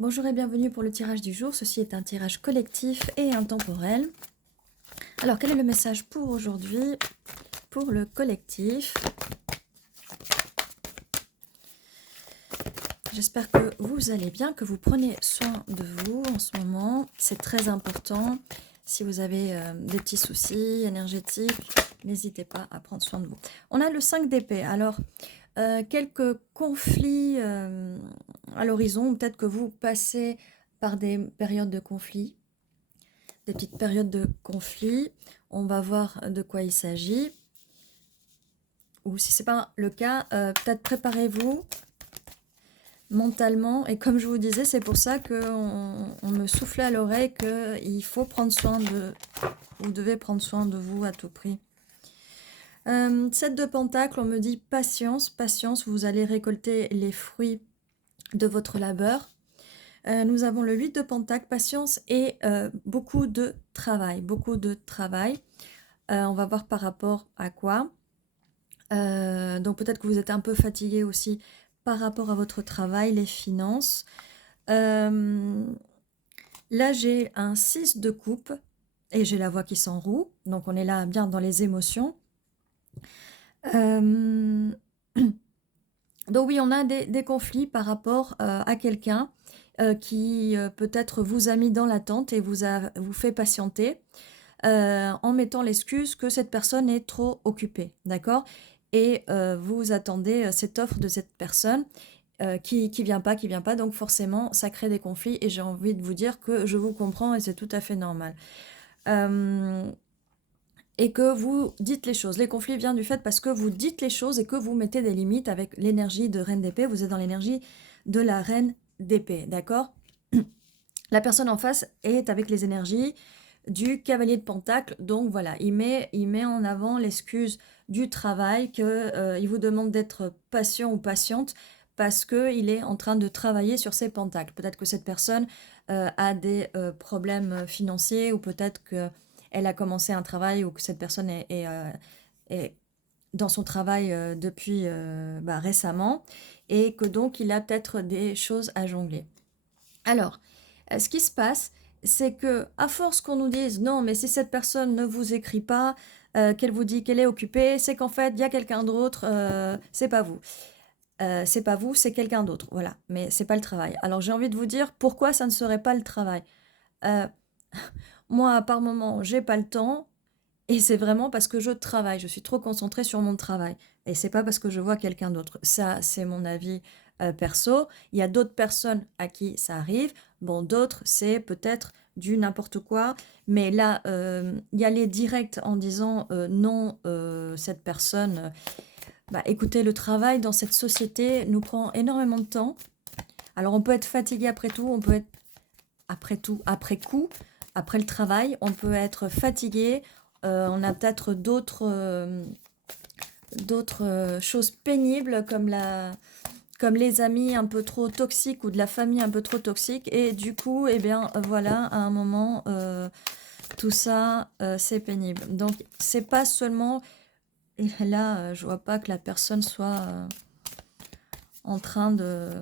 Bonjour et bienvenue pour le tirage du jour. Ceci est un tirage collectif et intemporel. Alors, quel est le message pour aujourd'hui pour le collectif? J'espère que vous allez bien, que vous prenez soin de vous en ce moment. C'est très important. Si vous avez des petits soucis énergétiques, n'hésitez pas à prendre soin de vous. On a le 5 d'épée. Alors, quelques conflits à l'horizon. Peut-être que vous passez par des périodes de conflit. Des petites périodes de conflit. On va voir de quoi il s'agit. Ou si ce n'est pas le cas, peut-être préparez-vous mentalement. Et comme je vous disais, c'est pour ça qu'on me soufflait à l'oreille qu'il faut prendre soin de... Vous devez prendre soin de vous à tout prix. 7 de Pentacle, on me dit patience, patience, vous allez récolter les fruits de votre labeur. Nous avons le 8 de Pentacle, patience et beaucoup de travail, beaucoup de travail. On va voir par rapport à quoi. Donc peut-être que vous êtes un peu fatigué aussi par rapport à votre travail, les finances. Là, j'ai un 6 de coupe et j'ai la voix qui s'enroue. Donc on est là bien dans les émotions. Donc oui, on a des conflits par rapport à quelqu'un qui peut-être vous a mis dans l'attente et vous fait patienter. En mettant l'excuse que cette personne est trop occupée, d'accord? Et vous attendez cette offre de cette personne qui vient pas, donc forcément ça crée des conflits et j'ai envie de vous dire que je vous comprends et c'est tout à fait normal. Et que vous dites les choses. Les conflits viennent du fait parce que vous dites les choses et que vous mettez des limites avec l'énergie de Reine d'épée. Vous êtes dans l'énergie de la Reine d'épée, d'accord? La personne en face est avec les énergies du cavalier de Pentacle, donc voilà, il met en avant l'excuse du travail, qu'il vous demande d'être patient ou patiente parce qu'il est en train de travailler sur ses pentacles. Peut-être que cette personne a des problèmes financiers ou peut-être qu'elle a commencé un travail ou que cette personne est dans son travail depuis récemment et que donc il a peut-être des choses à jongler. Alors, ce qui se passe, c'est que à force qu'on nous dise non, mais si cette personne ne vous écrit pas, qu'elle vous dit qu'elle est occupée, c'est qu'en fait il y a quelqu'un d'autre, c'est pas vous. C'est pas vous, c'est quelqu'un d'autre, voilà. Mais c'est pas le travail. Alors j'ai envie de vous dire pourquoi ça ne serait pas le travail. Euh, Moi, par moment, j'ai pas le temps. Et c'est vraiment parce que je travaille, je suis trop concentrée sur mon travail. Et c'est pas parce que je vois quelqu'un d'autre. Ça, c'est mon avis perso. Il y a d'autres personnes à qui ça arrive. Bon, d'autres, c'est peut-être du n'importe quoi. Mais là, y aller direct en disant non, cette personne. Écoutez, le travail dans cette société nous prend énormément de temps. Alors, on peut être fatigué après tout, on peut être après tout, après coup, après le travail, on peut être fatigué, on a peut-être d'autres choses pénibles comme les amis un peu trop toxiques ou de la famille un peu trop toxique et du coup, eh bien voilà, à un moment, tout ça, c'est pénible. Donc, c'est pas seulement... Et là, je vois pas que la personne soit en train de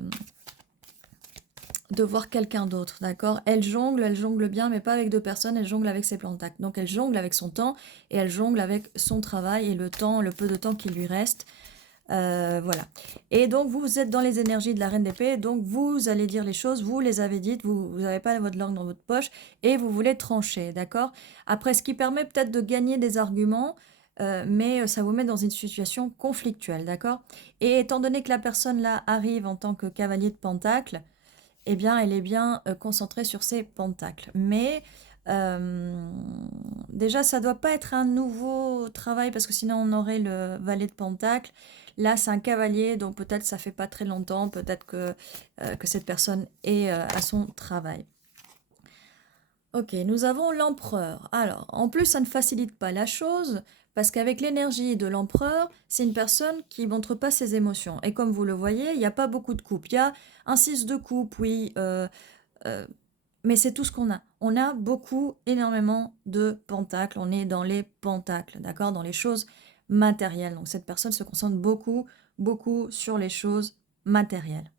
voir quelqu'un d'autre, d'accord? Elle jongle bien, mais pas avec deux personnes, elle jongle avec ses pentacles. Donc elle jongle avec son temps et elle jongle avec son travail et le temps, le peu de temps qui lui reste. Voilà. Et donc vous êtes dans les énergies de la Reine d'épée, donc vous allez dire les choses, vous les avez dites, vous n'avez pas votre langue dans votre poche et vous voulez trancher, d'accord? Après, ce qui permet peut-être de gagner des arguments, mais ça vous met dans une situation conflictuelle, d'accord? Et étant donné que la personne là arrive en tant que cavalier de Pentacle, eh bien, elle est bien concentrée sur ses pentacles. Mais déjà, ça ne doit pas être un nouveau travail parce que sinon on aurait le valet de Pentacle. Là, c'est un cavalier, donc peut-être ça fait pas très longtemps, peut-être que cette personne est à son travail. Ok, nous avons l'empereur. Alors, en plus, ça ne facilite pas la chose, parce qu'avec l'énergie de l'empereur, c'est une personne qui montre pas ses émotions. Et comme vous le voyez, il n'y a pas beaucoup de coupes. Il y a un 6 de coupe, oui, euh, mais c'est tout ce qu'on a. On a beaucoup, énormément de pentacles. On est dans les pentacles, d'accord? Dans les choses matérielles. Donc cette personne se concentre beaucoup, beaucoup sur les choses matérielles.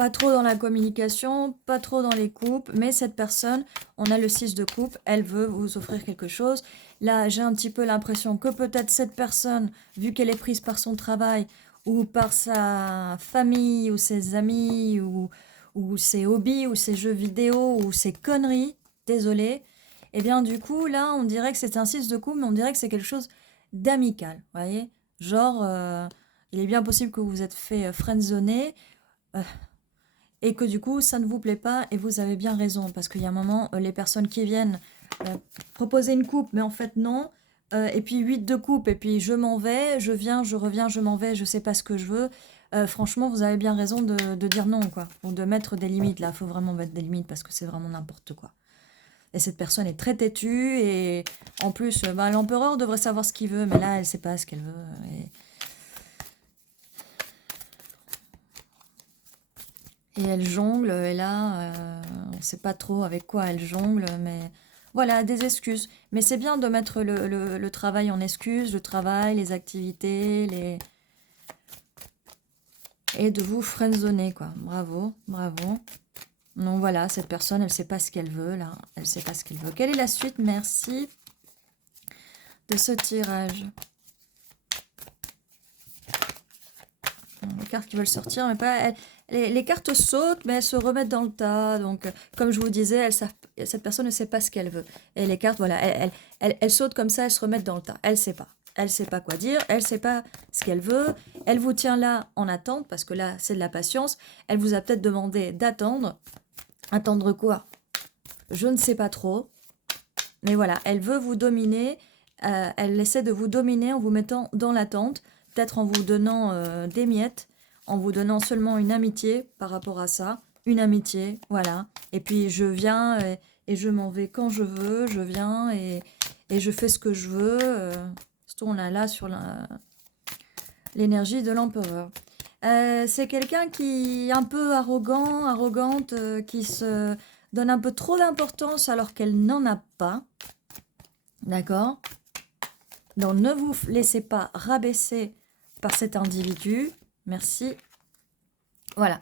pas trop dans la communication, pas trop dans les coupes, mais cette personne, on a le 6 de coupe, elle veut vous offrir quelque chose. Là, j'ai un petit peu l'impression que peut-être cette personne, vu qu'elle est prise par son travail, ou par sa famille, ou ses amis, ou ses hobbies, ou ses jeux vidéo, ou ses conneries, désolé, et bien du coup, là, on dirait que c'est un 6 de coupe, mais on dirait que c'est quelque chose d'amical, vous voyez? Genre, il est bien possible que vous vous êtes fait friendzoner, euh, et que du coup ça ne vous plaît pas et vous avez bien raison parce qu'il y a un moment les personnes qui viennent proposer une coupe mais en fait non et puis 8 de coupe et puis je m'en vais, je viens, je reviens, je m'en vais, je sais pas ce que je veux. Franchement vous avez bien raison de dire non quoi ou de mettre des limites là, faut vraiment mettre des limites parce que c'est vraiment n'importe quoi. Et cette personne est très têtue et en plus l'empereur devrait savoir ce qu'il veut mais là elle sait pas ce qu'elle veut et elle jongle, et là, on ne sait pas trop avec quoi elle jongle, mais voilà, des excuses. Mais c'est bien de mettre le travail en excuses, le travail, les activités, et de vous friendzoner, quoi. Bravo, bravo. Donc voilà, cette personne, elle ne sait pas ce qu'elle veut, là. Elle ne sait pas ce qu'elle veut. Quelle est la suite? Merci de ce tirage. Les cartes qui veulent sortir, mais pas... les cartes sautent, mais elles se remettent dans le tas. Donc, comme je vous disais, cette personne ne sait pas ce qu'elle veut. Et les cartes, voilà, elles sautent comme ça, elles se remettent dans le tas. Elle ne sait pas. Elle ne sait pas quoi dire, elle ne sait pas ce qu'elle veut. Elle vous tient là en attente, parce que là, c'est de la patience. Elle vous a peut-être demandé d'attendre. Attendre quoi? Je ne sais pas trop. Mais voilà, elle veut vous dominer. Elle essaie de vous dominer en vous mettant dans l'attente. Peut-être en vous donnant des miettes, en vous donnant seulement une amitié par rapport à ça. Une amitié, voilà. Et puis je viens et je m'en vais quand je veux. Je viens et je fais ce que je veux. Surtout on a là sur l'énergie de l'empereur. C'est quelqu'un qui est un peu arrogant, arrogante, qui se donne un peu trop d'importance alors qu'elle n'en a pas. D'accord? Donc ne vous laissez pas rabaisser par cet individu. Merci. Voilà.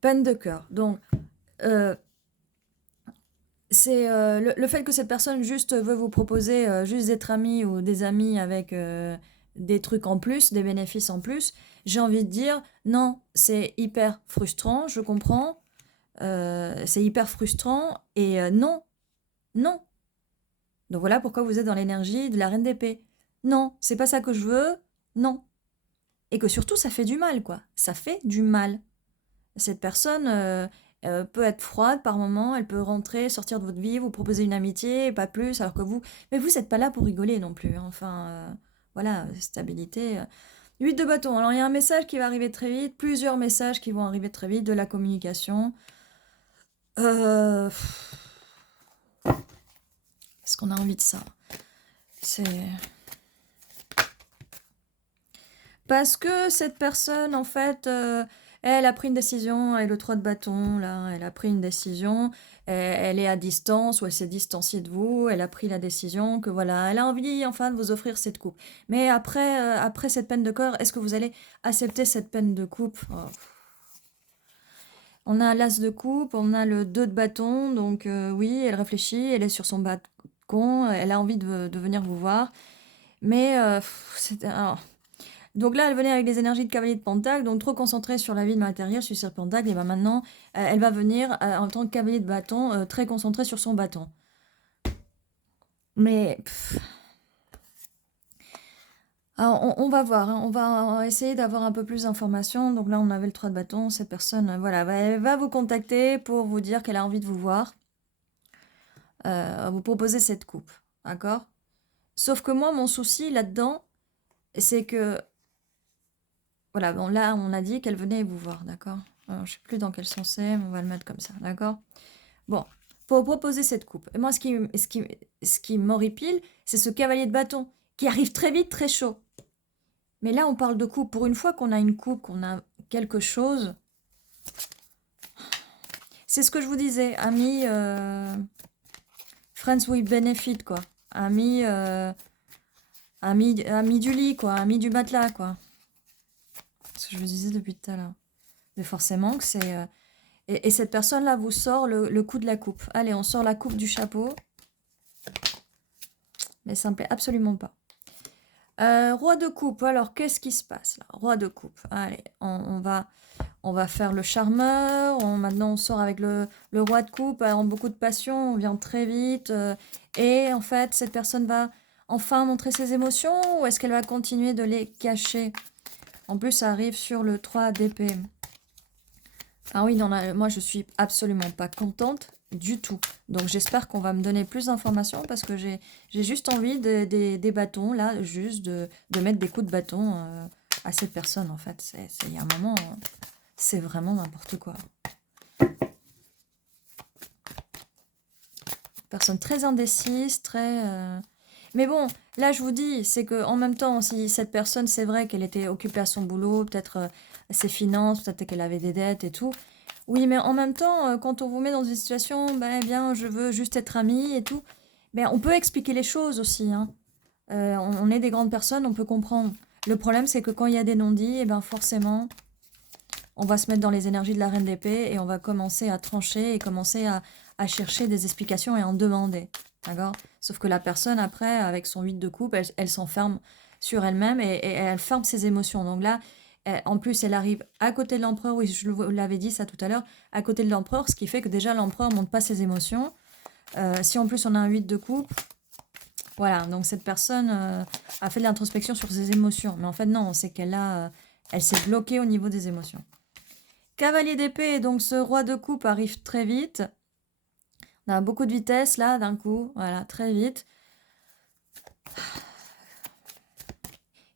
Peine de cœur. Donc, c'est le fait que cette personne juste veut vous proposer juste d'être amis ou des amis avec des trucs en plus, des bénéfices en plus. J'ai envie de dire, non, c'est hyper frustrant, je comprends. C'est hyper frustrant et non, non. Donc voilà pourquoi vous êtes dans l'énergie de la reine d'épée. Non, c'est pas ça que je veux, non. Et que surtout, ça fait du mal, quoi. Ça fait du mal. Cette personne peut être froide par moment, elle peut rentrer, sortir de votre vie, vous proposer une amitié, pas plus, alors que vous... Mais vous n'êtes pas là pour rigoler non plus, hein. Enfin, voilà, stabilité. 8 de bâton. Alors, il y a un message qui va arriver très vite, plusieurs messages qui vont arriver très vite, de la communication. Est-ce qu'on a envie de ça? C'est... Parce que cette personne, en fait, elle a pris une décision, elle a le 3 de bâton, là, elle a pris une décision, elle est à distance, ou elle s'est distanciée de vous, elle a pris la décision que, voilà, elle a envie, enfin, de vous offrir cette coupe. Mais après cette peine de cœur, est-ce que vous allez accepter cette peine de coupe? On a l'as de coupe, on a le 2 de bâton, donc oui, elle réfléchit, elle est sur son balcon, elle a envie de venir vous voir. Mais donc là, elle venait avec des énergies de cavalier de Pentacle, donc trop concentrée sur la vie matérielle, sur ses pentacles, et ben maintenant, elle va venir en tant que cavalier de bâton, très concentrée sur son bâton. Mais alors, on va voir, hein, on va essayer d'avoir un peu plus d'informations. Donc là, on avait le 3 de bâton, cette personne, voilà, elle va vous contacter pour vous dire qu'elle a envie de vous voir, vous proposer cette coupe, d'accord? Sauf que moi, mon souci là-dedans, c'est que voilà, bon là, on a dit qu'elle venait vous voir, d'accord? Je ne sais plus dans quel sens c'est, mais on va le mettre comme ça, d'accord? Bon, pour proposer cette coupe. Et moi, ce qui m'horripile, c'est ce cavalier de bâton qui arrive très vite, très chaud. Mais là, on parle de coupe. Pour une fois qu'on a une coupe, qu'on a quelque chose, c'est ce que je vous disais, amis, friends with benefit, quoi. Amis, amis du lit, quoi. Amis du matelas, quoi. Ce que je vous disais depuis tout à l'heure. Mais forcément que c'est... Et cette personne-là vous sort le coup de la coupe. Allez, on sort la coupe du chapeau. Mais ça me plaît absolument pas. Roi de coupe, alors qu'est-ce qui se passe là? Roi de coupe, allez, on va faire le charmeur, maintenant on sort avec le roi de coupe, en beaucoup de passion, on vient très vite, et en fait cette personne va enfin montrer ses émotions, ou est-ce qu'elle va continuer de les cacher? En plus ça arrive sur le 3 d'épée. Ah oui, non, là, moi je suis absolument pas contente du tout. Donc j'espère qu'on va me donner plus d'informations parce que j'ai juste envie des bâtons, là, juste de mettre des coups de bâton à cette personne en fait. Il y a un moment, c'est vraiment n'importe quoi. Personne très indécise, très... Mais bon, là je vous dis, c'est que en même temps, si cette personne, c'est vrai qu'elle était occupée à son boulot, peut-être ses finances, peut-être qu'elle avait des dettes et tout. Oui, mais en même temps, quand on vous met dans une situation, ben eh bien, je veux juste être amie et tout, ben, on peut expliquer les choses aussi, hein. On est des grandes personnes, on peut comprendre. Le problème, c'est que quand il y a des non-dits, eh ben forcément, on va se mettre dans les énergies de la reine d'épée et on va commencer à trancher et commencer à chercher des explications et en demander. D'accord? Sauf que la personne, après, avec son 8 de coupe, elle s'enferme sur elle-même et elle ferme ses émotions. Donc là, en plus, elle arrive à côté de l'empereur, oui, je vous l'avais dit ça tout à l'heure, à côté de l'empereur, ce qui fait que déjà l'empereur ne montre pas ses émotions. Si en plus on a un 8 de coupe, voilà, donc cette personne a fait de l'introspection sur ses émotions. Mais en fait, non, c'est qu'elle elle s'est bloquée au niveau des émotions. Cavalier d'épée, donc ce roi de coupe arrive très vite. On a beaucoup de vitesse là, d'un coup, voilà, très vite.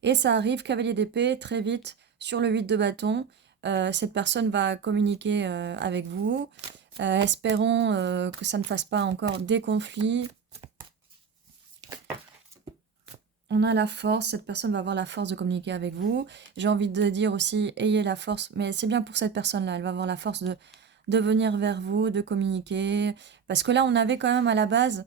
Et ça arrive, cavalier d'épée, très vite, sur le 8 de bâton. Cette personne va communiquer avec vous. Espérons que ça ne fasse pas encore des conflits. On a la force, cette personne va avoir la force de communiquer avec vous. J'ai envie de dire aussi, ayez la force, mais c'est bien pour cette personne-là, elle va avoir la force de venir vers vous, de communiquer. Parce que là, on avait quand même à la base,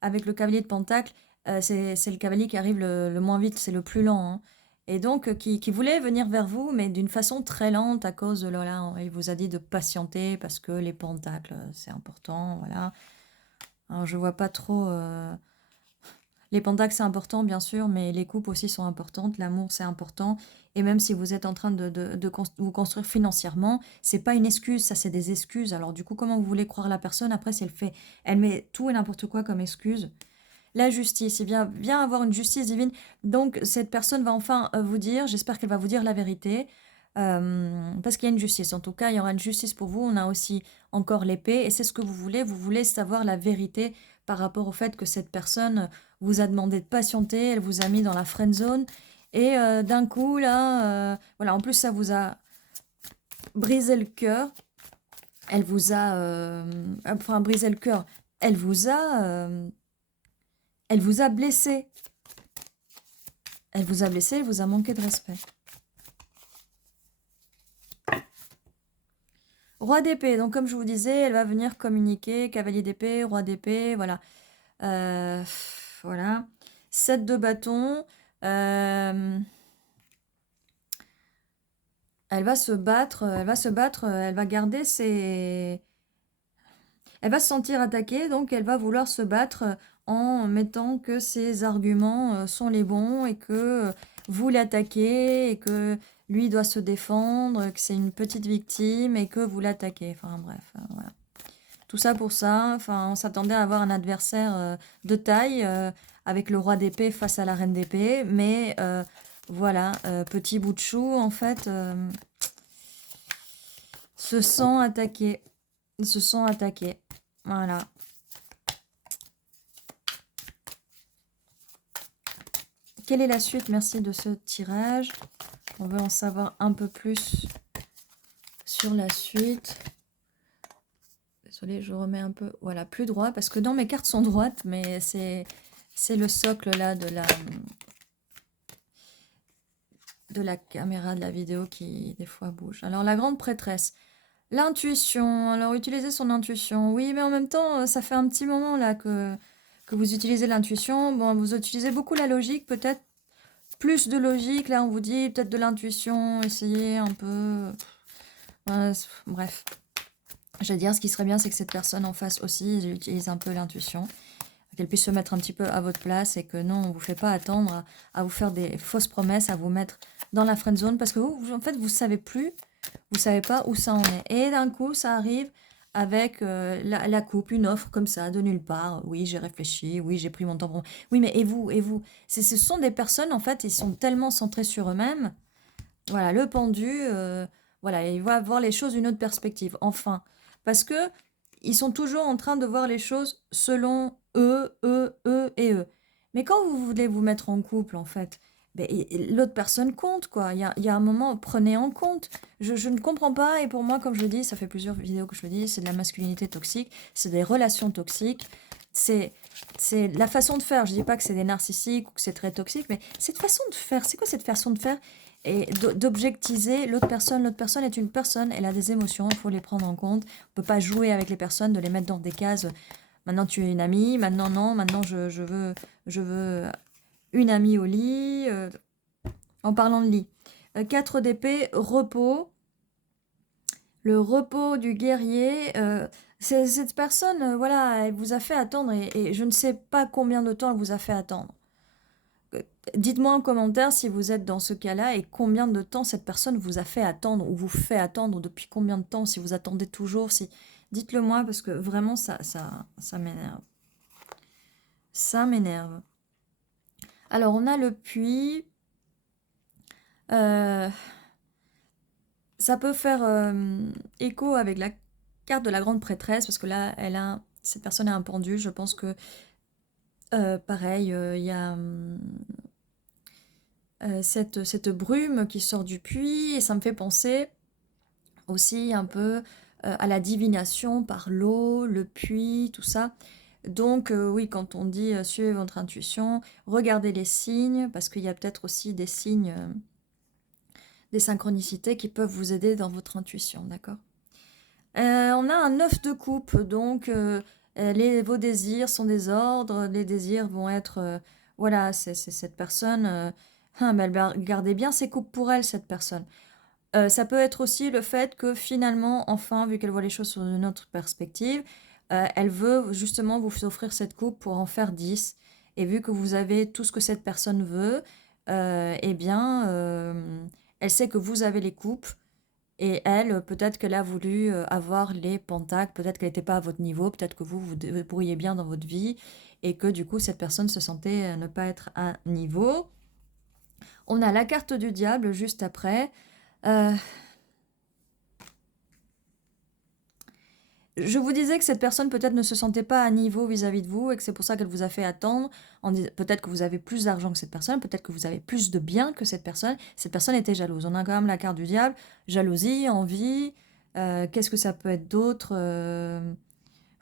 avec le cavalier de Pentacle, c'est le cavalier qui arrive le moins vite, c'est le plus lent, hein. Et donc, qui voulait venir vers vous, mais d'une façon très lente à cause de là, il vous a dit de patienter parce que les pentacles, c'est important, voilà. Alors, je vois pas trop... Les pentacles, c'est important, bien sûr, mais les coupes aussi sont importantes. L'amour, c'est important. Et même si vous êtes en train de vous construire financièrement, c'est pas une excuse, ça, c'est des excuses. Alors, du coup, comment vous voulez croire la personne après si elle met tout et n'importe quoi comme excuse? La justice, il vient avoir une justice divine. Donc, cette personne va enfin vous dire, j'espère qu'elle va vous dire la vérité, parce qu'il y a une justice. En tout cas, il y aura une justice pour vous. On a aussi encore l'épée, et c'est ce que vous voulez savoir la vérité par rapport au fait que cette personne vous a demandé de patienter, elle vous a mis dans la friend zone, et d'un coup, là, voilà, en plus, ça vous a brisé le cœur, elle vous a, enfin, brisé le cœur, elle vous a blessé. Elle vous a blessé, elle vous a manqué de respect. Roi d'épée, donc comme je vous disais, elle va venir communiquer, cavalier d'épée, roi d'épée, voilà. Voilà. 7 de bâton. Elle va se battre, elle va garder ses... Elle va se sentir attaquée, donc elle va vouloir se battre en mettant que ses arguments sont les bons et que vous l'attaquez et que lui doit se défendre, que c'est une petite victime et que vous l'attaquez. Enfin bref, voilà. Tout ça pour ça. Enfin, on s'attendait à avoir un adversaire de taille avec le roi d'épée face à la reine d'épée, mais voilà, petit bout de chou en fait se sent attaqué. Se sent attaqué. Voilà. Quelle est la suite? Merci de ce tirage. On veut en savoir un peu plus sur la suite. Désolée, je remets un peu, voilà, plus droit, parce que dans mes cartes sont droites, mais c'est le socle là de la caméra de la vidéo qui des fois bouge. Alors la grande prêtresse, l'intuition, alors utiliser son intuition, oui, mais en même temps, ça fait un petit moment là que vous utilisez l'intuition. Bon, vous utilisez beaucoup la logique, peut-être plus de logique, là on vous dit peut-être de l'intuition, essayez un peu... Bref, je vais dire, ce qui serait bien, c'est que cette personne en face aussi utilise un peu l'intuition, qu'elle puisse se mettre un petit peu à votre place et que non, on ne vous fait pas attendre à vous faire des fausses promesses, à vous mettre dans la friend zone parce que en fait, vous savez plus, vous savez pas où ça en est. Et d'un coup, ça arrive avec la coupe, une offre comme ça, de nulle part. Oui, j'ai réfléchi, oui, j'ai pris mon temps pour... Oui, mais et vous ce sont des personnes, en fait, ils sont tellement centrés sur eux-mêmes. Voilà, le pendu, voilà, il va voir les choses d'une autre perspective, enfin. Parce que ils sont toujours en train de voir les choses selon eux et eux. Mais quand vous voulez vous mettre en couple, en fait, ben, l'autre personne compte, quoi. Il y a un moment, prenez en compte. Je ne comprends pas, et pour moi, comme je le dis, ça fait plusieurs vidéos que je le dis, c'est de la masculinité toxique, c'est des relations toxiques, c'est c'est la façon de faire. Je dis pas que c'est des narcissiques ou que c'est très toxique, mais cette façon de faire, c'est quoi cette façon de faire? Et d'objectiviser l'autre personne. L'autre personne est une personne, elle a des émotions, il faut les prendre en compte. On peut pas jouer avec les personnes, de les mettre dans des cases. Maintenant tu es une amie, maintenant non, maintenant je veux une amie au lit. En parlant de lit. 4 d'épée, repos. Le repos du guerrier. Cette personne, voilà, elle vous a fait attendre et je ne sais pas combien de temps elle vous a fait attendre. Dites-moi en commentaire si vous êtes dans ce cas-là et combien de temps cette personne vous a fait attendre ou vous fait attendre, depuis combien de temps, si vous attendez toujours, si... Dites-le moi parce que vraiment ça m'énerve. Ça m'énerve. Alors on a le puits. Ça peut faire écho avec la carte de la grande prêtresse parce que là, cette personne a un pendule. Je pense que pareil, il y a cette brume qui sort du puits et ça me fait penser aussi un peu à la divination par l'eau, le puits, tout ça. Donc oui, quand on dit suivez votre intuition, regardez les signes, parce qu'il y a peut-être aussi des signes, des synchronicités qui peuvent vous aider dans votre intuition, d'accord? On a un 9 de coupe, donc vos désirs sont des ordres, les désirs vont être, voilà, c'est cette personne, mais elle va garder bien ses coupes pour elle, cette personne. Ça peut être aussi le fait que finalement, enfin, vu qu'elle voit les choses sur une autre perspective, elle veut justement vous offrir cette coupe pour en faire 10. Et vu que vous avez tout ce que cette personne veut, eh bien, elle sait que vous avez les coupes. Et elle, peut-être qu'elle a voulu avoir les pentacles, peut-être qu'elle n'était pas à votre niveau, peut-être que vous débrouillez bien dans votre vie, et que du coup, cette personne se sentait ne pas être à niveau. On a la carte du diable juste après. Je vous disais que cette personne peut-être ne se sentait pas à niveau vis-à-vis de vous et que c'est pour ça qu'elle vous a fait attendre. Peut-être que vous avez plus d'argent que cette personne, peut-être que vous avez plus de biens que cette personne. Cette personne était jalouse. On a quand même la carte du diable, jalousie, envie. Qu'est-ce que ça peut être d'autre?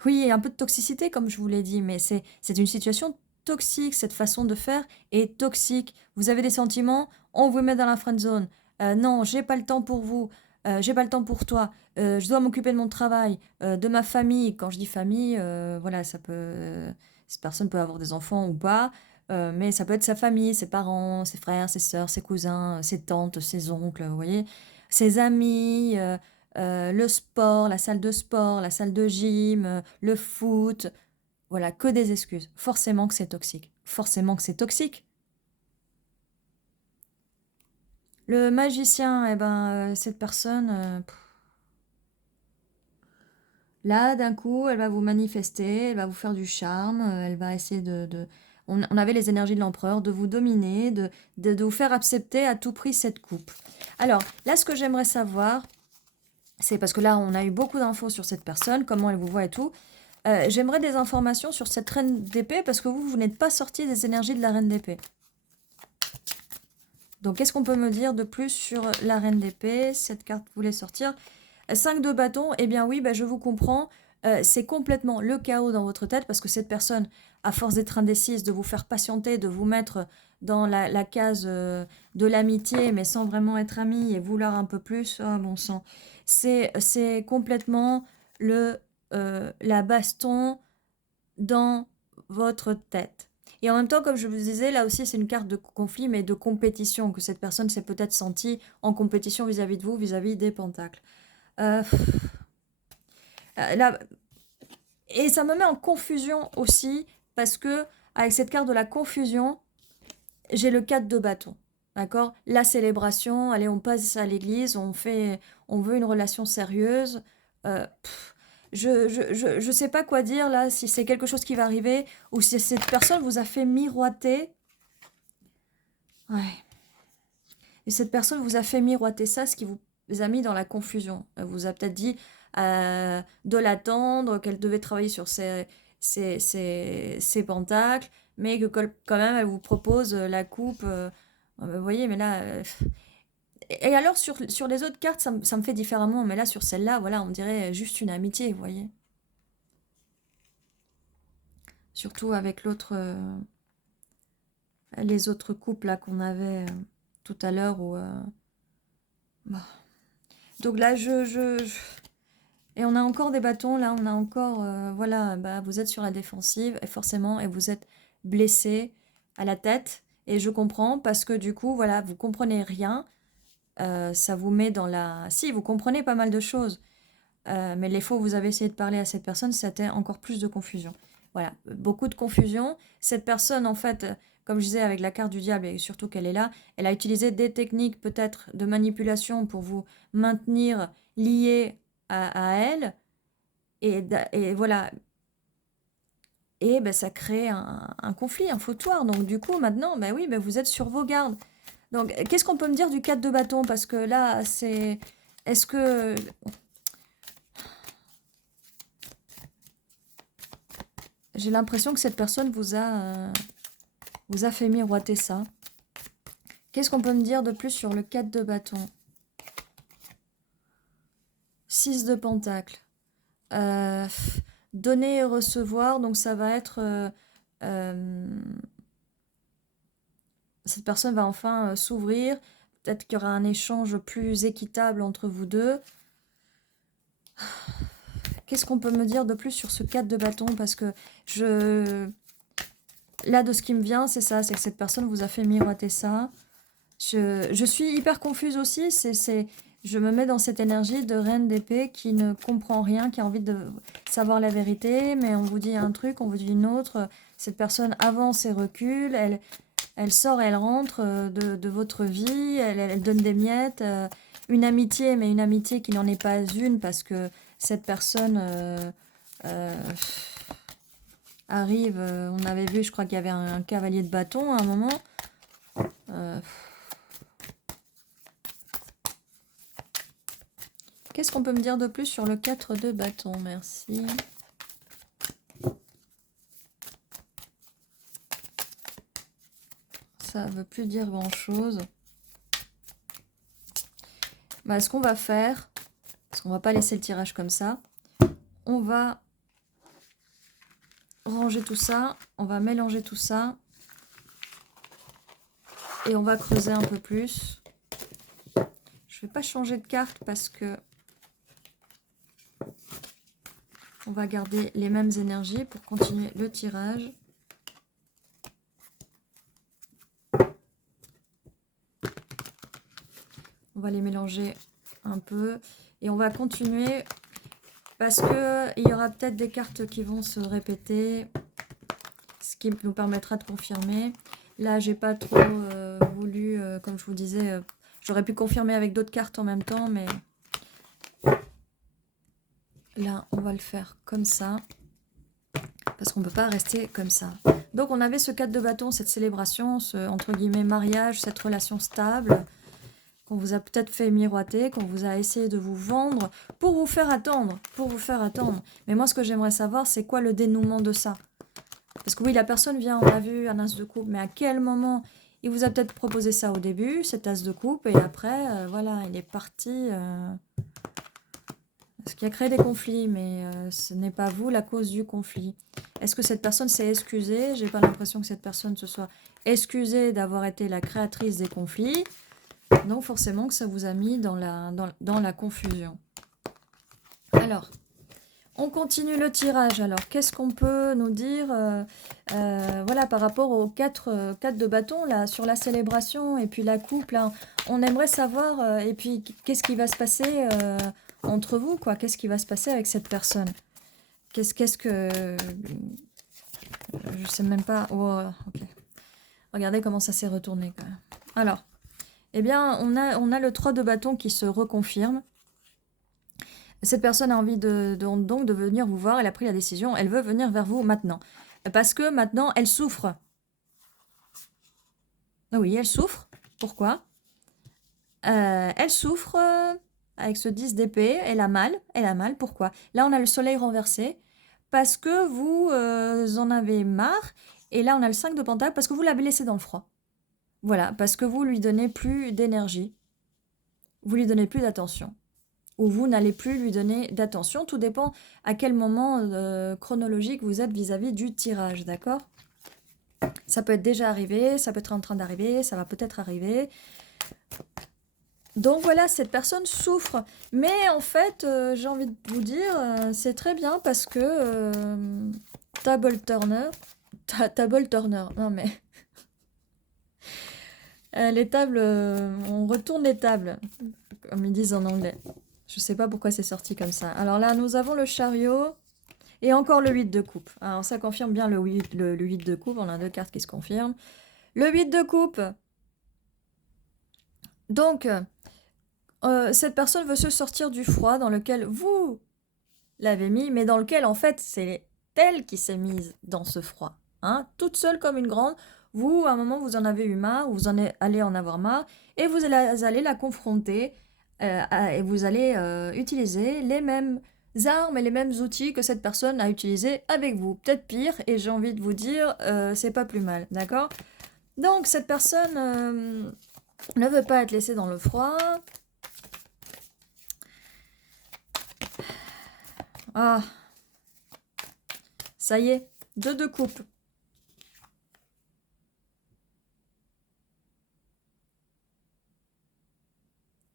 Oui, un peu de toxicité, comme je vous l'ai dit, mais c'est une situation toxique. Cette façon de faire est toxique. Vous avez des sentiments, on vous met dans la friend zone. Non, j'ai pas le temps pour vous. J'ai pas le temps pour toi. Je dois m'occuper de mon travail, de ma famille. Quand je dis famille, voilà, ça peut. Cette personne peut avoir des enfants ou pas, mais ça peut être sa famille, ses parents, ses frères, ses sœurs, ses cousins, ses tantes, ses oncles, vous voyez, ses amis, le sport, la salle de gym, le foot. Voilà, que des excuses. Forcément que c'est toxique. Forcément que c'est toxique. Le magicien, eh ben, cette personne, là, d'un coup, elle va vous manifester, elle va vous faire du charme, elle va essayer on avait les énergies de l'empereur, de vous dominer, de vous faire accepter à tout prix cette coupe. Alors, là, ce que j'aimerais savoir, c'est parce que là, on a eu beaucoup d'infos sur cette personne, comment elle vous voit et tout. J'aimerais des informations sur cette reine d'épée, parce que vous n'êtes pas sorti des énergies de la reine d'épée. Donc, qu'est-ce qu'on peut me dire de plus sur la reine d'épée? Cette carte voulait sortir. 5 de bâton, eh bien oui, bah, je vous comprends. C'est complètement le chaos dans votre tête parce que cette personne, à force d'être indécise, de vous faire patienter, de vous mettre dans la case de l'amitié, mais sans vraiment être ami et vouloir un peu plus, oh bon sang, c'est complètement la baston dans votre tête. Et en même temps, comme je vous disais, là aussi, c'est une carte de conflit, mais de compétition, que cette personne s'est peut-être sentie en compétition vis-à-vis de vous, vis-à-vis des pentacles. Euh, là, et ça me met en confusion aussi, parce que avec cette carte de la confusion, j'ai le 4 de bâton. D'accord? La célébration, allez, on passe à l'église, on veut une relation sérieuse. Je sais pas quoi dire là, si c'est quelque chose qui va arriver, ou si cette personne vous a fait miroiter. Ouais. Et cette personne vous a fait miroiter ça, ce qui vous a mis dans la confusion. Elle vous a peut-être dit de l'attendre, qu'elle devait travailler sur ses pentacles, mais que quand même elle vous propose la coupe. Vous voyez, mais là... et alors sur les autres cartes, ça me fait différemment, mais là sur celle-là, voilà, on dirait juste une amitié, vous voyez. Surtout avec les autres couples là qu'on avait tout à l'heure. Bon. Donc là, et on a encore des bâtons, là, on a encore... voilà, bah, vous êtes sur la défensive, et forcément, et vous êtes blessé à la tête. Et je comprends, parce que du coup, voilà, vous comprenez rien. Ça vous met dans la... Si, vous comprenez pas mal de choses. Mais les fois où vous avez essayé de parler à cette personne, c'était encore plus de confusion. Voilà, beaucoup de confusion. Cette personne, en fait, comme je disais avec la carte du diable, et surtout qu'elle est là, elle a utilisé des techniques peut-être de manipulation pour vous maintenir lié à elle. Et voilà. Et ben, ça crée un conflit, un fautoir. Donc du coup, maintenant, ben oui, ben, vous êtes sur vos gardes. Donc, qu'est-ce qu'on peut me dire du 4 de bâton? Parce que là, c'est... Est-ce que... J'ai l'impression que cette personne vous a fait miroiter ça. Qu'est-ce qu'on peut me dire de plus sur le 4 de bâton? 6 de pentacle. Donner et recevoir, donc ça va être... cette personne va enfin s'ouvrir. Peut-être qu'il y aura un échange plus équitable entre vous deux. Qu'est-ce qu'on peut me dire de plus sur ce 4 de bâton? Parce que là, de ce qui me vient, c'est ça. C'est que cette personne vous a fait miroiter ça. Je suis hyper confuse aussi. Je me mets dans cette énergie de reine d'épée qui ne comprend rien, qui a envie de savoir la vérité, mais on vous dit un truc, on vous dit une autre. Cette personne avance et recule. Elle sort et elle rentre de votre vie. Elle donne des miettes. Une amitié, mais une amitié qui n'en est pas une parce que cette personne arrive. On avait vu, je crois qu'il y avait un cavalier de bâton à un moment. Qu'est-ce qu'on peut me dire de plus sur le 4 de bâton? Merci. Ça ne veut plus dire grand-chose. Bah, ce qu'on va faire, parce qu'on va pas laisser le tirage comme ça, on va ranger tout ça, on va mélanger tout ça, et on va creuser un peu plus. Je vais pas changer de carte parce que on va garder les mêmes énergies pour continuer le tirage. On va les mélanger un peu et on va continuer parce que il y aura peut-être des cartes qui vont se répéter, ce qui nous permettra de confirmer. Là, j'ai pas trop voulu, comme je vous disais, j'aurais pu confirmer avec d'autres cartes en même temps, mais là, on va le faire comme ça parce qu'on ne peut pas rester comme ça. Donc, on avait ce 4 de bâton, cette célébration, ce entre guillemets mariage, cette relation stable qu'on vous a peut-être fait miroiter, qu'on vous a essayé de vous vendre pour vous faire attendre, Mais moi, ce que j'aimerais savoir, c'est quoi le dénouement de ça? Parce que oui, la personne vient, on a vu un as de coupe, mais à quel moment il vous a peut-être proposé ça au début, cet as de coupe, et après, voilà, il est parti. Ce qui a créé des conflits, mais ce n'est pas vous la cause du conflit. Est-ce que cette personne s'est excusée? J'ai pas l'impression que cette personne se soit excusée d'avoir été la créatrice des conflits. Donc forcément que ça vous a mis dans la confusion. Alors, on continue le tirage. Alors, qu'est-ce qu'on peut nous dire voilà, par rapport aux 4 de bâton, là, sur la célébration et puis la coupe, là, on aimerait savoir, et puis qu'est-ce qui va se passer entre vous, quoi. Qu'est-ce qui va se passer avec cette personne? Qu'est-ce que... Je sais même pas... Oh, ok. Regardez comment ça s'est retourné, quand même. Alors, eh bien, on a le 3 de bâton qui se reconfirme. Cette personne a envie donc de venir vous voir. Elle a pris la décision. Elle veut venir vers vous maintenant. Parce que maintenant, elle souffre. Oui, elle souffre. Pourquoi? Elle souffre avec ce 10 d'épée. Elle a mal. Elle a mal. Pourquoi? Là, on a le soleil renversé. Parce que vous en avez marre. Et là, on a le 5 de pentacle parce que vous l'avez laissé dans le froid. Voilà, parce que vous lui donnez plus d'énergie. Vous lui donnez plus d'attention. Ou vous n'allez plus lui donner d'attention. Tout dépend à quel moment chronologique vous êtes vis-à-vis du tirage, d'accord? Ça peut être déjà arrivé, ça peut être en train d'arriver, ça va peut-être arriver. Donc voilà, cette personne souffre. Mais en fait, j'ai envie de vous dire, c'est très bien parce que Table Turner, Table Turner, non mais les tables, on retourne les tables, comme ils disent en anglais. Je sais pas pourquoi c'est sorti comme ça. Alors là, nous avons le chariot et encore le 8 de coupe. Alors ça confirme bien le 8 de coupe, on a deux cartes qui se confirment. Le 8 de coupe. Donc, cette personne veut se sortir du froid dans lequel vous l'avez mis, mais dans lequel, en fait, c'est elle qui s'est mise dans ce froid. Hein, toute seule comme une grande. Vous, à un moment, vous en avez eu marre, vous allez en avoir marre, et vous allez la confronter, et vous allez utiliser les mêmes armes et les mêmes outils que cette personne a utilisés avec vous. Peut-être pire, et j'ai envie de vous dire, c'est pas plus mal, d'accord? Donc, cette personne ne veut pas être laissée dans le froid. Ah, ça y est, 2 de coupe.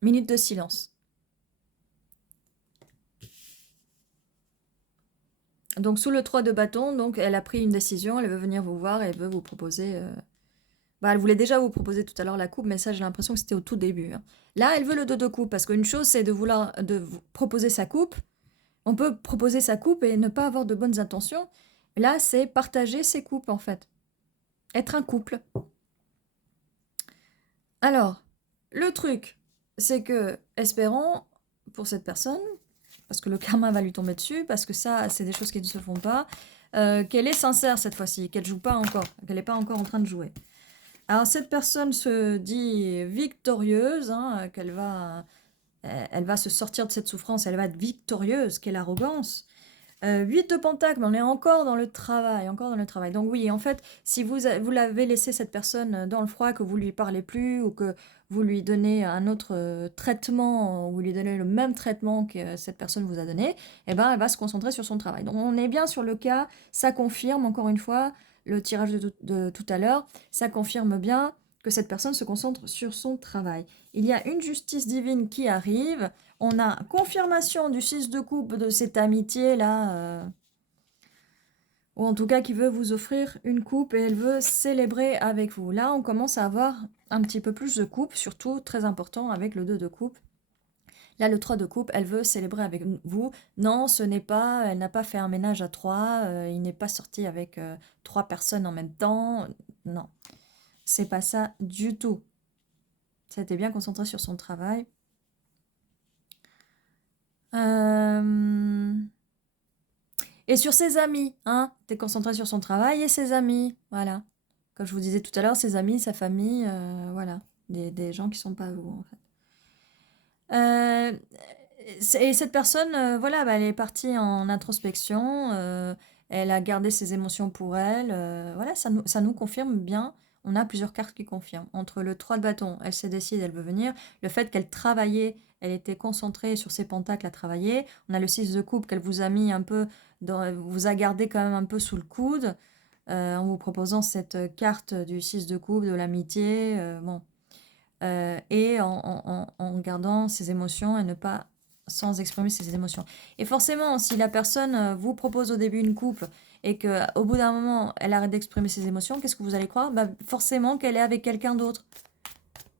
Minute de silence. Donc, sous le 3 de bâton, donc elle a pris une décision, elle veut venir vous voir et elle veut vous proposer... Bah, elle voulait déjà vous proposer tout à l'heure la coupe, mais ça, j'ai l'impression que c'était au tout début. Hein. Là, elle veut le 2 de coupe, parce qu'une chose, c'est de vous proposer sa coupe. On peut proposer sa coupe et ne pas avoir de bonnes intentions. Là, c'est partager ses coupes, en fait. Être un couple. Alors, le truc, c'est que, espérons, pour cette personne, parce que le karma va lui tomber dessus, parce que ça, c'est des choses qui ne se font pas, qu'elle est sincère cette fois-ci, qu'elle joue pas encore, qu'elle n'est pas encore en train de jouer. Alors, cette personne se dit victorieuse, hein, elle va se sortir de cette souffrance, elle va être victorieuse, quelle arrogance. 8 de pentacle, on est encore dans le travail, encore dans le travail. Donc oui, en fait, si vous l'avez laissé cette personne dans le froid, que vous lui parlez plus, ou que vous lui donnez un autre traitement, ou vous lui donnez le même traitement que cette personne vous a donné, eh ben, elle va se concentrer sur son travail. Donc on est bien sur le cas, ça confirme, encore une fois, le tirage de tout à l'heure, ça confirme bien que cette personne se concentre sur son travail. Il y a une justice divine qui arrive, on a confirmation du 6 de coupe de cette amitié-là, ou en tout cas qui veut vous offrir une coupe et elle veut célébrer avec vous. Là, on commence à avoir un petit peu plus de coupe, surtout très important avec le 2 de coupe. Là, le 3 de coupe, elle veut célébrer avec vous. Non, ce n'est pas, elle n'a pas fait un ménage à 3, il n'est pas sorti avec 3 personnes en même temps. Non, c'est pas ça du tout. Ça a été bien concentré sur son travail. Et sur ses amis, hein, t'es concentré sur son travail et ses amis, voilà. Comme je vous disais tout à l'heure, ses amis, sa famille, voilà. Des gens qui sont pas vous, en fait. Et cette personne, voilà, bah, elle est partie en introspection, elle a gardé ses émotions pour elle, voilà, ça nous confirme bien. On a plusieurs cartes qui confirment. Entre le 3 de bâton, elle s'est décidée, elle veut venir. Le fait qu'elle travaillait, elle était concentrée sur ses pentacles à travailler. On a le 6 de coupe qu'elle vous a mis un peu, vous a gardé quand même un peu sous le coude, en vous proposant cette carte du 6 de coupe, de l'amitié, bon. Et en gardant ses émotions et ne pas sans exprimer ses émotions. Et forcément, si la personne vous propose au début une coupe et qu'au bout d'un moment, elle arrête d'exprimer ses émotions, qu'est-ce que vous allez croire? Bah, forcément qu'elle est avec quelqu'un d'autre.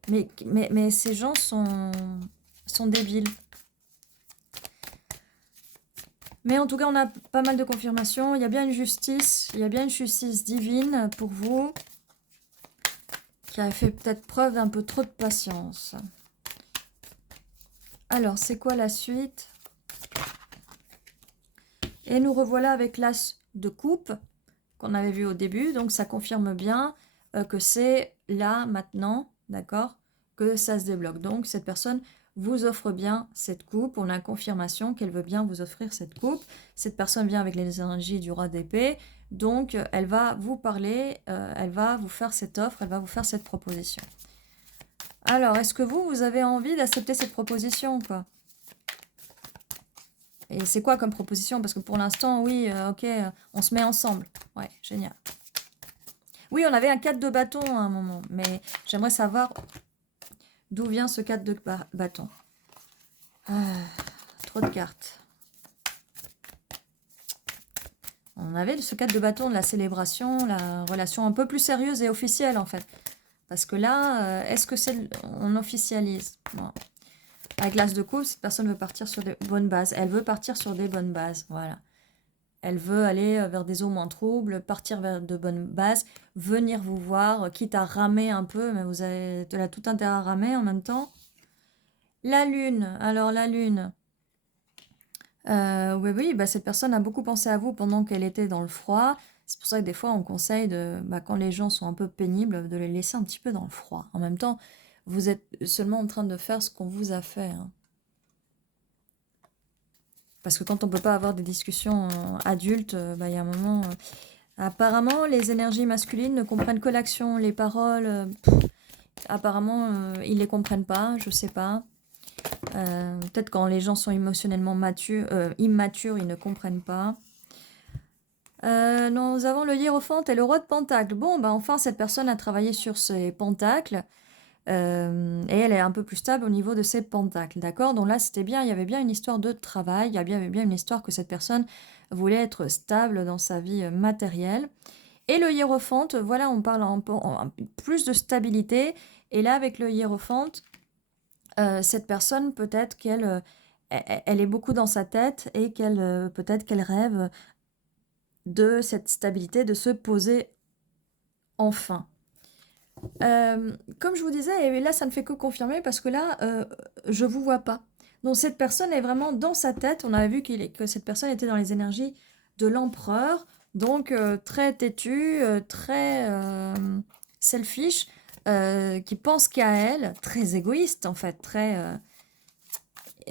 Mais ces gens sont débiles. Mais en tout cas, on a pas mal de confirmations. Il y a bien une justice, il y a bien une justice divine pour vous, qui a fait peut-être preuve d'un peu trop de patience. Alors, c'est quoi la suite? Et nous revoilà avec l'as de coupe qu'on avait vu au début. Donc, ça confirme bien que c'est là, maintenant, d'accord, que ça se débloque. Donc, cette personne vous offre bien cette coupe. On a confirmation qu'elle veut bien vous offrir cette coupe. Cette personne vient avec les énergies du roi d'épée. Donc, elle va vous parler, elle va vous faire cette offre, elle va vous faire cette proposition. Alors, est-ce que vous avez envie d'accepter cette proposition, quoi? Et c'est quoi comme proposition? Parce que pour l'instant, oui, ok, on se met ensemble. Ouais, génial. Oui, on avait un 4 de bâton à un moment, mais j'aimerais savoir d'où vient ce 4 de bâton. Trop de cartes. On avait ce 4 de bâton de la célébration, la relation un peu plus sérieuse et officielle, en fait. Parce que là, est-ce que c'est... On officialise? Bon. Avec l'as de coupe, cette personne veut partir sur de bonnes bases. Elle veut partir sur des bonnes bases, voilà. Elle veut aller vers des eaux moins troubles, partir vers de bonnes bases, venir vous voir, quitte à ramer un peu, mais vous avez de la tout intérêt à ramer en même temps. La lune, alors la lune. Oui, bah, cette personne a beaucoup pensé à vous pendant qu'elle était dans le froid. C'est pour ça que des fois, on conseille, quand les gens sont un peu pénibles, de les laisser un petit peu dans le froid. En même temps, vous êtes seulement en train de faire ce qu'on vous a fait, hein. Parce que quand on ne peut pas avoir des discussions adultes, il y a un moment... apparemment, les énergies masculines ne comprennent que l'action, les paroles. Apparemment, ils ne les comprennent pas, je sais pas. Peut-être quand les gens sont émotionnellement immatures, ils ne comprennent pas. Nous avons le hiérophant et le roi de Pentacle. Bon, enfin, cette personne a travaillé sur ses pentacles. Et elle est un peu plus stable au niveau de ses pentacles, d'accord? Donc là, c'était bien, il y avait bien une histoire de travail, il y avait bien une histoire que cette personne voulait être stable dans sa vie matérielle. Et le hiérophante, voilà, on parle plus de stabilité. Et là, avec le hiérophante, cette personne, peut-être qu'elle elle est beaucoup dans sa tête et qu'elle peut-être qu'elle rêve de cette stabilité, de se poser enfin. Comme je vous disais, et là ça ne fait que confirmer parce que là, je vous vois pas. Donc cette personne est vraiment dans sa tête. On avait vu que cette personne était dans les énergies de l'empereur, donc très têtue, très selfish, qui pense qu'à elle, très égoïste en fait, très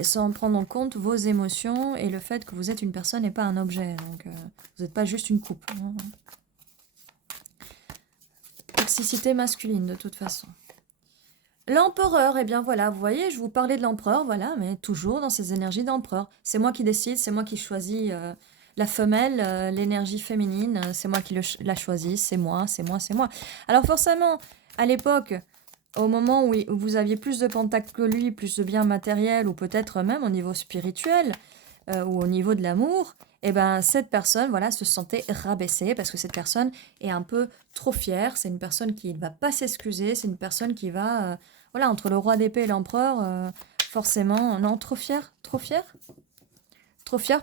sans prendre en compte vos émotions et le fait que vous êtes une personne et pas un objet. Donc vous n'êtes pas juste une coupe, hein. Toxicité masculine de toute façon. L'empereur, eh bien voilà, vous voyez, je vous parlais de l'empereur, voilà, mais toujours dans ces énergies d'empereur. C'est moi qui décide, c'est moi qui choisis la femelle, l'énergie féminine, c'est moi qui la choisis, c'est moi, c'est moi, c'est moi. Alors forcément, à l'époque, au moment où vous aviez plus de pentacles que lui, plus de biens matériels, ou peut-être même au niveau spirituel, ou au niveau de l'amour, eh ben cette personne, voilà, se sentait rabaissée parce que cette personne est un peu trop fière. C'est une personne qui ne va pas s'excuser. C'est une personne qui va, voilà, entre le roi d'épée et l'empereur, forcément, non, trop fière, trop fière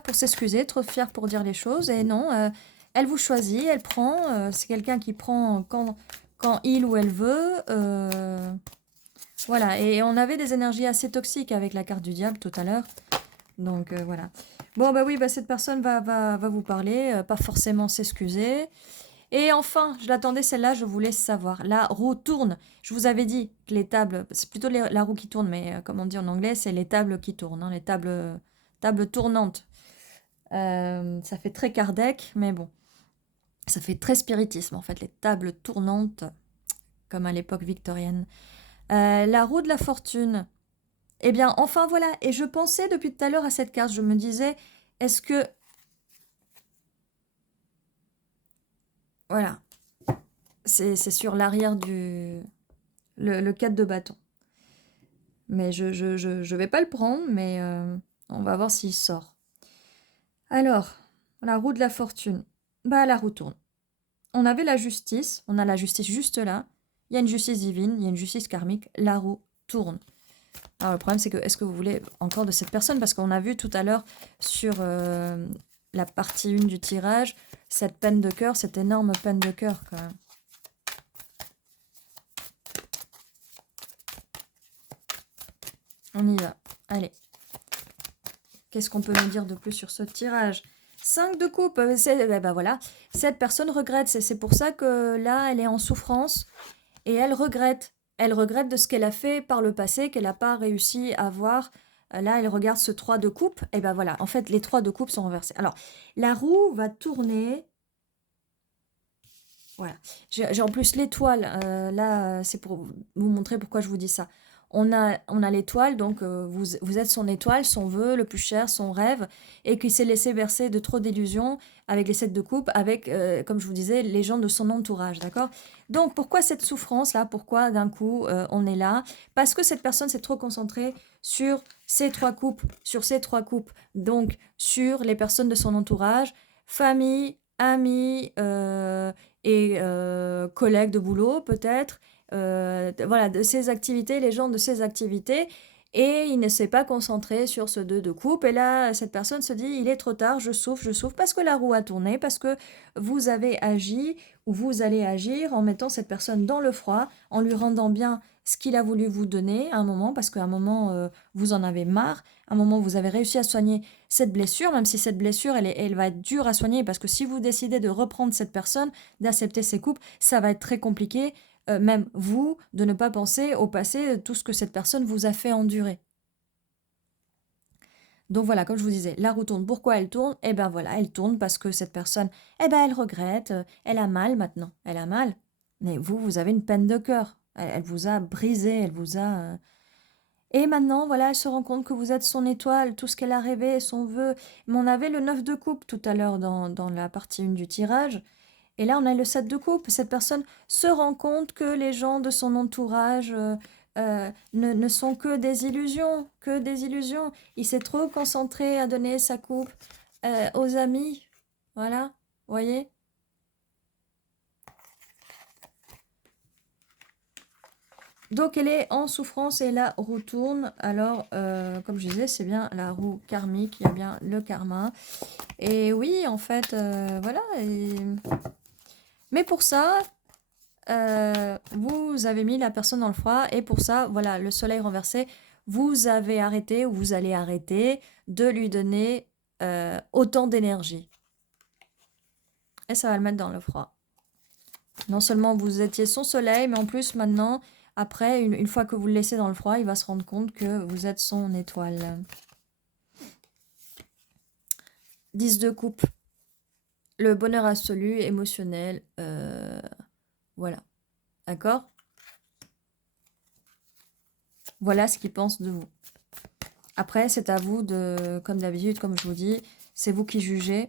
pour s'excuser, trop fière pour dire les choses. Et non, elle vous choisit, elle prend. C'est quelqu'un qui prend quand il ou elle veut. Voilà, et on avait des énergies assez toxiques avec la carte du diable tout à l'heure. Donc voilà. Bon, oui, cette personne va vous parler, pas forcément s'excuser. Et enfin, je l'attendais celle-là, je voulais savoir. La roue tourne. Je vous avais dit que les tables, c'est plutôt la roue qui tourne, mais comme on dit en anglais, c'est les tables qui tournent, hein, les tables tournantes. Ça fait très Kardec, mais bon. Ça fait très spiritisme, en fait, les tables tournantes, comme à l'époque victorienne. La roue de la fortune. Eh bien, enfin voilà, et je pensais depuis tout à l'heure à cette carte, je me disais, est-ce que... Voilà, c'est sur l'arrière du... Le 4 de bâton. Mais je vais pas le prendre, mais on va voir s'il sort. Alors, la roue de la fortune. La roue tourne. On avait la justice, on a la justice juste là. Il y a une justice divine, il y a une justice karmique, la roue tourne. Alors, le problème, c'est que, est-ce que vous voulez encore de cette personne? Parce qu'on a vu tout à l'heure sur la partie 1 du tirage, cette peine de cœur, cette énorme peine de cœur, quand même. On y va. Allez. Qu'est-ce qu'on peut nous dire de plus sur ce tirage? 5 de coupe. Ben voilà. Cette personne regrette. C'est pour ça que là, elle est en souffrance. Et elle regrette. Elle regrette de ce qu'elle a fait par le passé, qu'elle n'a pas réussi à voir. Là, elle regarde ce 3 de coupe. Et ben voilà. En fait, les 3 de coupe sont renversés. Alors, la roue va tourner. Voilà. J'ai en plus l'étoile. Là, c'est pour vous montrer pourquoi je vous dis ça. On a l'étoile, donc vous êtes son étoile, son vœu le plus cher, son rêve, et qui s'est laissé bercer de trop d'illusions avec les 7 de coupe, avec, comme je vous disais, les gens de son entourage, d'accord? Donc, pourquoi cette souffrance-là? Pourquoi d'un coup on est là? Parce que cette personne s'est trop concentrée sur ces 3 coupes, donc sur les personnes de son entourage, famille, amis, et collègues de boulot peut-être, voilà, de ses activités, les gens de ses activités, et il ne s'est pas concentré sur ce 2 de coupe, et là, cette personne se dit, il est trop tard, je souffre, parce que la roue a tourné, parce que vous avez agi, ou vous allez agir en mettant cette personne dans le froid, en lui rendant bien ce qu'il a voulu vous donner à un moment, parce qu'à un moment, vous en avez marre, à un moment, vous avez réussi à soigner cette blessure, même si cette blessure, elle va être dure à soigner, parce que si vous décidez de reprendre cette personne, d'accepter ses coupes, ça va être très compliqué, même vous, de ne pas penser au passé, tout ce que cette personne vous a fait endurer. Donc voilà, comme je vous disais, la roue tourne. Pourquoi elle tourne? Eh ben voilà, elle tourne parce que cette personne, eh ben elle regrette, elle a mal maintenant, elle a mal. Mais vous avez une peine de cœur. Elle vous a brisé, elle vous a... Et maintenant, voilà, elle se rend compte que vous êtes son étoile, tout ce qu'elle a rêvé, son vœu. Mais on avait le 9 de coupe tout à l'heure dans la partie 1 du tirage. Et là, on a le 7 de coupe. Cette personne se rend compte que les gens de son entourage ne sont que des illusions, que des illusions. Il s'est trop concentré à donner sa coupe aux amis. Voilà, vous voyez? Donc, elle est en souffrance et la roue tourne. Alors, comme je disais, c'est bien la roue karmique, il y a bien le karma. Et oui, en fait, voilà. Mais pour ça, vous avez mis la personne dans le froid et pour ça, voilà, le soleil renversé, vous avez arrêté ou vous allez arrêter de lui donner autant d'énergie. Et ça va le mettre dans le froid. Non seulement vous étiez son soleil, mais en plus maintenant, après, une fois que vous le laissez dans le froid, il va se rendre compte que vous êtes son étoile. 10 de coupe. Le bonheur absolu, émotionnel, voilà. D'accord? Voilà ce qu'il pense de vous. Après, c'est à vous de, comme d'habitude, comme je vous dis, c'est vous qui jugez.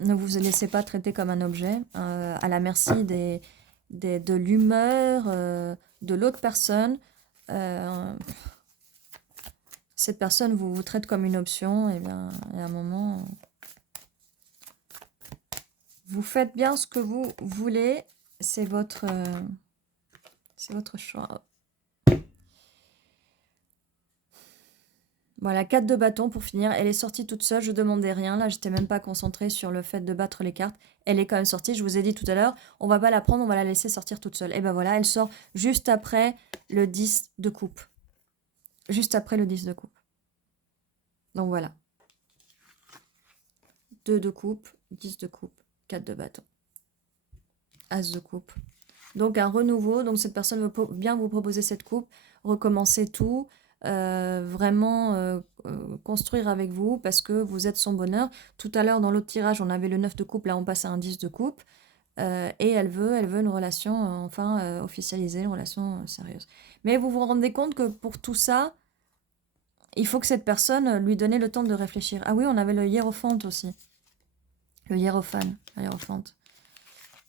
Ne vous laissez pas traiter comme un objet, à la merci de l'humeur de l'autre personne. Cette personne vous traite comme une option, et bien, à un moment, vous faites bien ce que vous voulez, c'est votre choix. Voilà, 4 de bâton pour finir. Elle est sortie toute seule, je demandais rien. Là, j'étais même pas concentrée sur le fait de battre les cartes. Elle est quand même sortie, je vous ai dit tout à l'heure, on va pas la prendre, on va la laisser sortir toute seule. Et ben voilà, elle sort juste après le 10 de coupe. Juste après le 10 de coupe. Donc voilà. 2 de coupe, 10 de coupe, 4 de bâton. As de coupe. Donc un renouveau, donc cette personne veut bien vous proposer cette coupe, recommencer tout, vraiment construire avec vous parce que vous êtes son bonheur. Tout à l'heure dans l'autre tirage on avait le 9 de coupe, là on passe à un 10 de coupe et elle veut une relation, enfin officialiser une relation sérieuse. Mais vous vous rendez compte que pour tout ça, il faut que cette personne lui donne le temps de réfléchir. Ah oui, on avait le hiérophante aussi. Le hiérophane,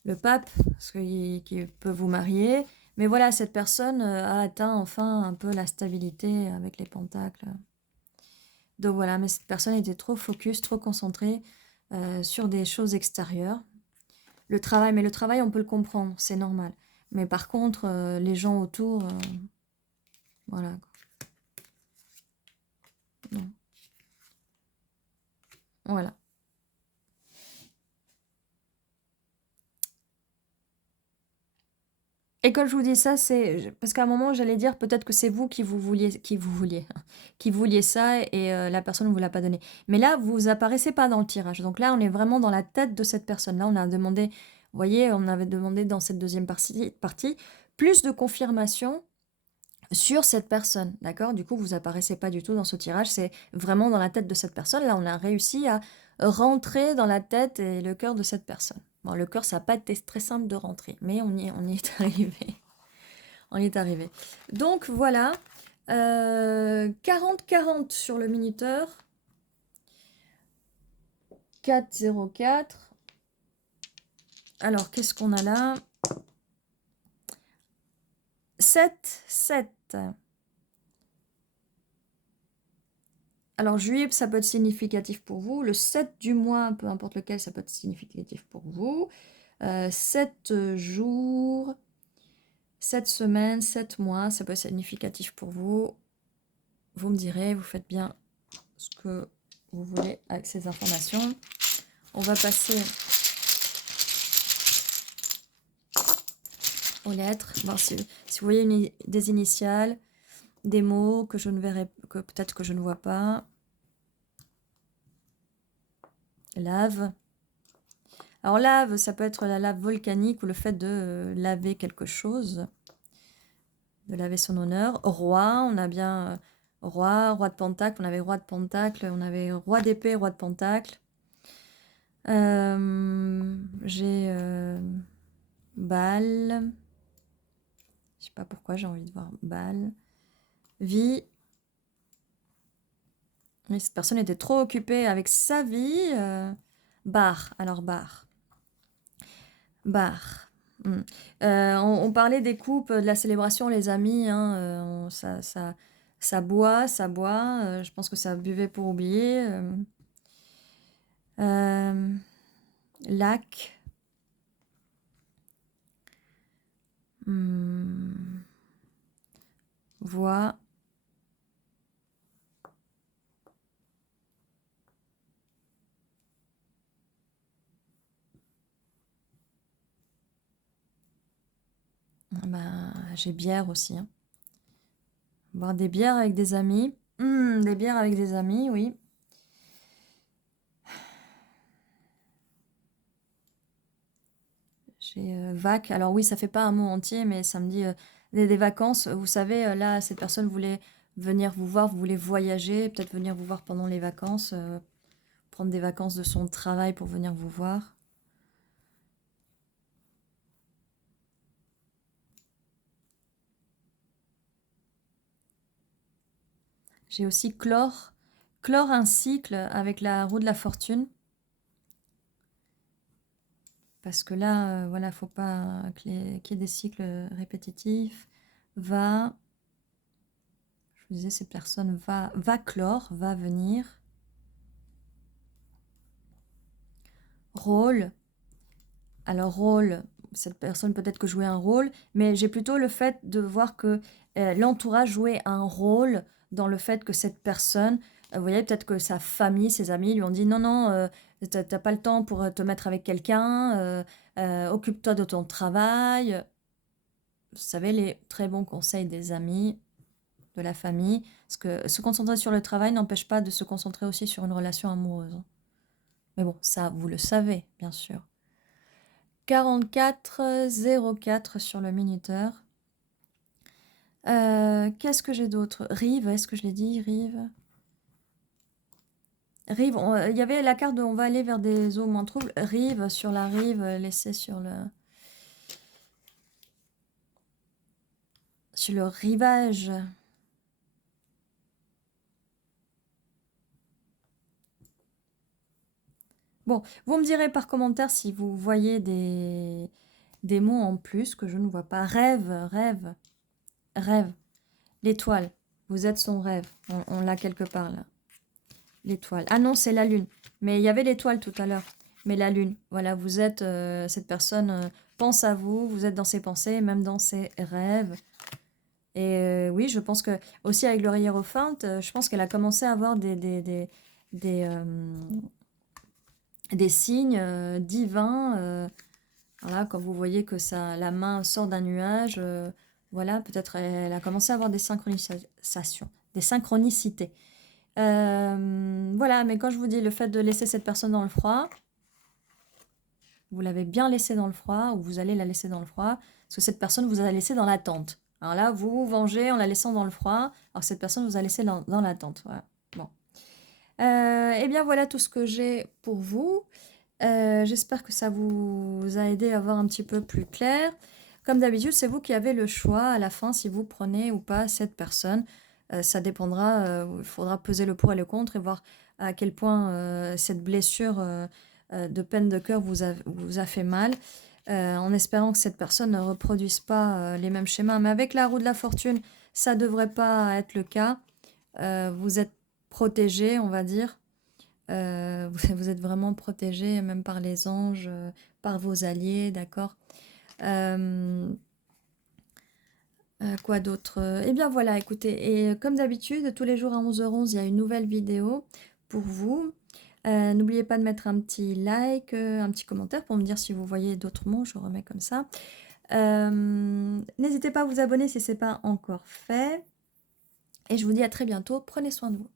le pape, qui peut vous marier. Mais voilà, cette personne a atteint enfin un peu la stabilité avec les pentacles. Donc voilà, mais cette personne était trop focus, trop concentrée sur des choses extérieures. Le travail, mais le travail, on peut le comprendre, c'est normal. Mais par contre, les gens autour, voilà. Voilà. Et quand je vous dis ça, c'est parce qu'à un moment, j'allais dire peut-être que c'est vous qui vouliez ça et la personne ne vous l'a pas donné. Mais là, vous apparaissez pas dans le tirage. Donc là, on est vraiment dans la tête de cette personne. Là, on a demandé, vous voyez, on avait demandé dans cette deuxième partie plus de confirmation sur cette personne, d'accord? Du coup, vous apparaissez pas du tout dans ce tirage, c'est vraiment dans la tête de cette personne. Là, on a réussi à rentrer dans la tête et le cœur de cette personne. Bon, le cœur, ça n'a pas été très simple de rentrer, mais on y est arrivé. On y est arrivé. Donc, voilà. 40-40 sur le minuteur. 4-0-4. Alors, qu'est-ce qu'on a là? 7-7. Alors, juillet, ça peut être significatif pour vous. Le 7 du mois, peu importe lequel, ça peut être significatif pour vous. 7 jours, 7 semaines, 7 mois, ça peut être significatif pour vous. Vous me direz, vous faites bien ce que vous voulez avec ces informations. On va passer aux lettres. Bon, si vous voyez des initiales, des mots que je ne verrai, que peut-être que je ne vois pas. Lave. Alors lave, ça peut être la lave volcanique ou le fait de laver quelque chose, de laver son honneur. Roi, on a bien roi de pentacle, on avait roi de pentacle, on avait roi d'épée, roi de pentacle. J'ai balle. Je sais pas pourquoi j'ai envie de voir balle. Vie. Mais cette personne était trop occupée avec sa vie. Bar, alors bar. Bar. On parlait des coupes, de la célébration, les amis. Hein, ça boit, ça boit. Je pense que ça buvait pour oublier. Lac. Voix. J'ai bière aussi. Hein. Boire des bières avec des amis. Des bières avec des amis, oui. J'ai vac. Alors oui, ça fait pas un mot entier, mais ça me dit des vacances. Vous savez, là, cette personne voulait venir vous voir, vous voulez voyager, peut-être venir vous voir pendant les vacances, prendre des vacances de son travail pour venir vous voir. J'ai aussi clore. Clore un cycle avec la roue de la fortune. Parce que là, voilà, faut pas qu'il y ait des cycles répétitifs. Va, je vous disais, cette personne va clore, va venir. Rôle. Alors, rôle, cette personne peut-être que jouait un rôle, mais j'ai plutôt le fait de voir que l'entourage jouait un rôle dans le fait que cette personne, vous voyez, peut-être que sa famille, ses amis lui ont dit non, non, t'as pas le temps pour te mettre avec quelqu'un, occupe-toi de ton travail. Vous savez, les très bons conseils des amis, de la famille, parce que se concentrer sur le travail n'empêche pas de se concentrer aussi sur une relation amoureuse. Mais bon, ça, vous le savez, bien sûr. 44-04 sur le minuteur. Qu'est-ce que j'ai d'autre? Rive, est-ce que je l'ai dit? Rive. Rive, il y avait la carte de on va aller vers des eaux moins troubles. Rive, sur la rive, laissez sur le rivage. Bon, vous me direz par commentaire si vous voyez des mots en plus que je ne vois pas. Rêve, rêve, rêve. L'étoile, vous êtes son rêve. On l'a quelque part là. L'étoile. Ah non, c'est la lune. Mais il y avait l'étoile tout à l'heure. Mais la lune, voilà, vous êtes, cette personne pense à vous, vous êtes dans ses pensées, même dans ses rêves. Et oui, je pense que, aussi avec le hiérophante, je pense qu'elle a commencé à avoir des des signes divins. Voilà, quand vous voyez que ça, la main sort d'un nuage, voilà, peut-être elle a commencé à avoir des synchronisations, des synchronicités. Voilà, mais quand je vous dis le fait de laisser cette personne dans le froid, vous l'avez bien laissée dans le froid, ou vous allez la laisser dans le froid, parce que cette personne vous a laissé dans l'attente. Alors là, vous vous vengez en la laissant dans le froid, alors que cette personne vous a laissé dans l'attente. Voilà. Bon. Eh bien, voilà tout ce que j'ai pour vous. J'espère que ça vous a aidé à voir un petit peu plus clair. Comme d'habitude, c'est vous qui avez le choix à la fin si vous prenez ou pas cette personne. Ça dépendra, il faudra peser le pour et le contre et voir à quel point cette blessure de peine de cœur vous a fait mal, en espérant que cette personne ne reproduise pas les mêmes schémas. Mais avec la roue de la fortune, ça ne devrait pas être le cas. Vous êtes protégé, on va dire. Vous êtes vraiment protégé, même par les anges, par vos alliés, d'accord. Quoi d'autre? Eh bien voilà, écoutez, et comme d'habitude, tous les jours à 11h11, il y a une nouvelle vidéo pour vous. N'oubliez pas de mettre un petit like, un petit commentaire pour me dire si vous voyez d'autres mots, je remets comme ça. N'hésitez pas à vous abonner si ce n'est pas encore fait. Et je vous dis à très bientôt, prenez soin de vous.